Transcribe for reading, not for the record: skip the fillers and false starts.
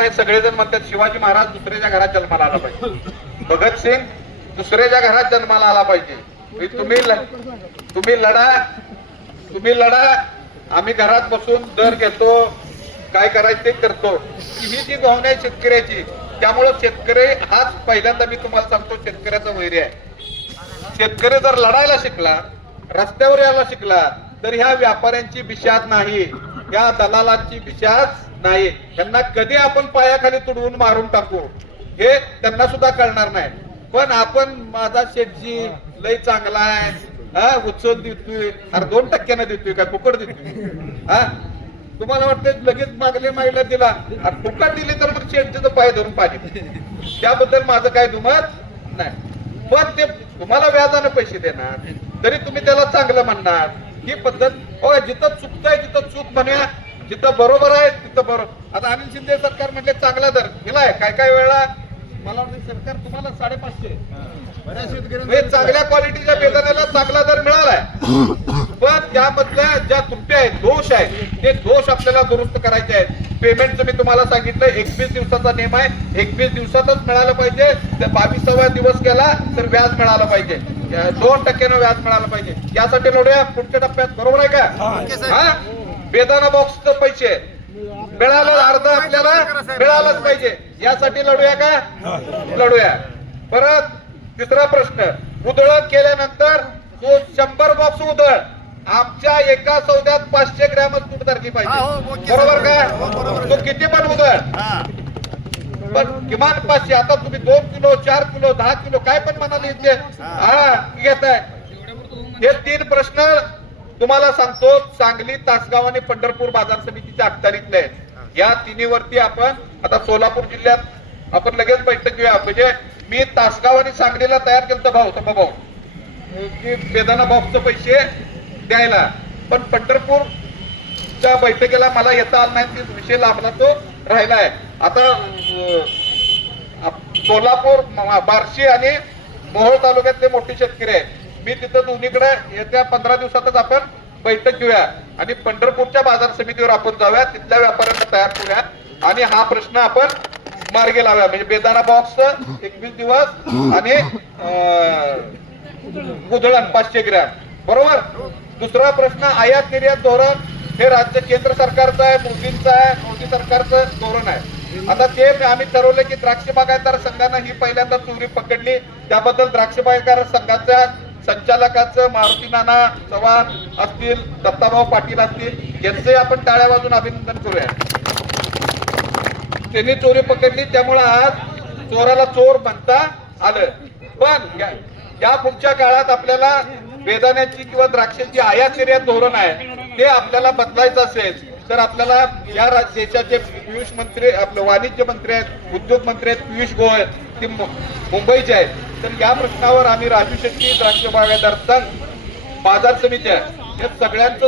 म्हणतायत सगळेजण म्हणतात शिवाजी महाराज दुसऱ्याच्या घरात जन्माला आला पाहिजे, भगतसिंग दुसऱ्याच्या घरात जन्माला आला पाहिजे. तुम्ही लढा, आम्ही घरात बसून दर घेतो, काय करायचं ते करतो. ही जी भावना आहे शेतकऱ्याची, त्यामुळे शेतकरी हाच पहिल्यांदा मी तुम्हाला सांगतो शेतकऱ्याचा वैरी आहे. शेतकरी जर लढायला शिकला, रस्त्यावर यायला शिकला, तर ह्या व्यापाऱ्यांची बिशाद नाही, या दलालांची बिशाद नाही. त्यांना कधी आपण पायाखाली तुडवून मारून टाकू हे त्यांना सुद्धा कळणार नाही. पण आपण माझा शेठजी लय चांगला आहे, उचल देतोय, अरे 2% देतोय काय फुकट देतोय? तुम्हाला वाटतं लगेच मागले मागला दिला, फुकट दिली तर मग शेठजीचं पाय धरून पाणी, त्याबद्दल माझं काय दुमत नाही. पण ते तुम्हाला व्याजाने पैसे देणार तरी तुम्ही त्याला चांगलं म्हणणार. ही पद्धत जिथं चुकतंय तिथं चूक म्हणूया, जिथं बरोबर आहे तिथं बरोबर. आता अनिल शिंदे सरकार म्हटले चांगला दर दिलाय, काय वेळा मला वाटतं सरकार तुम्हाला 550 चांगल्या क्वालिटीच्या बेदाण्याला चांगला दर मिळालाय. पण त्यामधल्या ज्या त्रुटी आहेत, दोष आहेत, ते दोष आपल्याला दुरुस्त करायचे आहेत. पेमेंटचं मी तुम्हाला सांगितलं 21 दिवसाचा नियम आहे, 21 दिवसातच मिळालं पाहिजे. 22वा दिवस गेला तर व्याज मिळालं पाहिजे, 2% व्याज मिळालं पाहिजे. यासाठी लढूया पुढच्या टप्प्यात, बरोबर आहे का? बेदाना बॉक्सचे पैसे मिळालं, अर्धा आपल्याला मिळालंच पाहिजे, यासाठी लढूया का? लढूया. परत तिसरा प्रश्न, उधळण केल्यानंतर तो 100 बॉक्स उधळ आमच्या एका सौद्यात 500 ग्रॅमच तूट धरली पाहिजे, बरोबर का? तो किती पण उधळ, पण किमान 500. आता तुम्ही 2 किलो 4 किलो 10 किलो काय पण म्हणाले इथे घेताय. हे 3 प्रश्न तुम्हाला सांगतो, सांगली, तासगाव आणि पंढरपूर बाजार समितीच्या अखत्यारीतले आहेत. या तिन्हीवरती आपण आता सोलापूर जिल्ह्यात आपण लगेच बैठक घेऊया. म्हणजे मी तासगाव आणि सांगलीला तयार केलं भाऊ की बेदाना बॉक्सचे पैसे द्यायला, पण पंढरपूरच्या बैठकीला मला येता आला नाही, विषय लांबला तो राहिलाय. आता सोलापूर, बार्शी आणि मोहोळ तालुक्यातले मोठे शेतकरी आहेत, मी तिथं दोन्हीकडे येत्या 15 दिवसातच आपण बैठक घेऊया आणि पंढरपूरच्या बाजार समितीवर आपण जाऊया, तिथल्या व्यापाऱ्यांना तयार करूया आणि हा प्रश्न आपण मार्गी लावूया. म्हणजे बेदाना बॉक्स 21 दिवस आणि उधळण 500 ग्रॅम, बरोबर. दुसरा प्रश्न, आयात निर्यात धोरण हे राज्य केंद्र सरकारचं आहे, मोदींचं आहे, मोदी सरकारचं धोरण आहे. आता ते आम्ही ठरवलं की द्राक्ष बागायतदार संघानं ही पहिल्यांदा चोरी पकडली, त्याबद्दल द्राक्ष बागायतदार संघाच्या संचालकाचं मारुती नाना चव्हाण असतील, दत्ताभाऊ पाटील असतील, यांचे आपण टाळ्या वाजून अभिनंदन करूया. त्यांनी चोरी पकडली, त्यामुळे आज चोराला चोर म्हणता आलं. पण या पुढच्या काळात आपल्याला बेदाण्याची किंवा द्राक्षाची आयात निर्यात धोरण आहे ते आपल्याला बदलायचं असेल तर आपल्याला या देशाचे पियुष मंत्री, आपले वाणिज्य मंत्री आहेत, उद्योग मंत्री आहेत पियुष गोयल, ते मुंबईचे आहेत. तर या प्रश्नावर आम्ही राजू शेट्टी, द्राक्ष बागायतदार संघ, बाजार समित्या, या सगळ्यांचं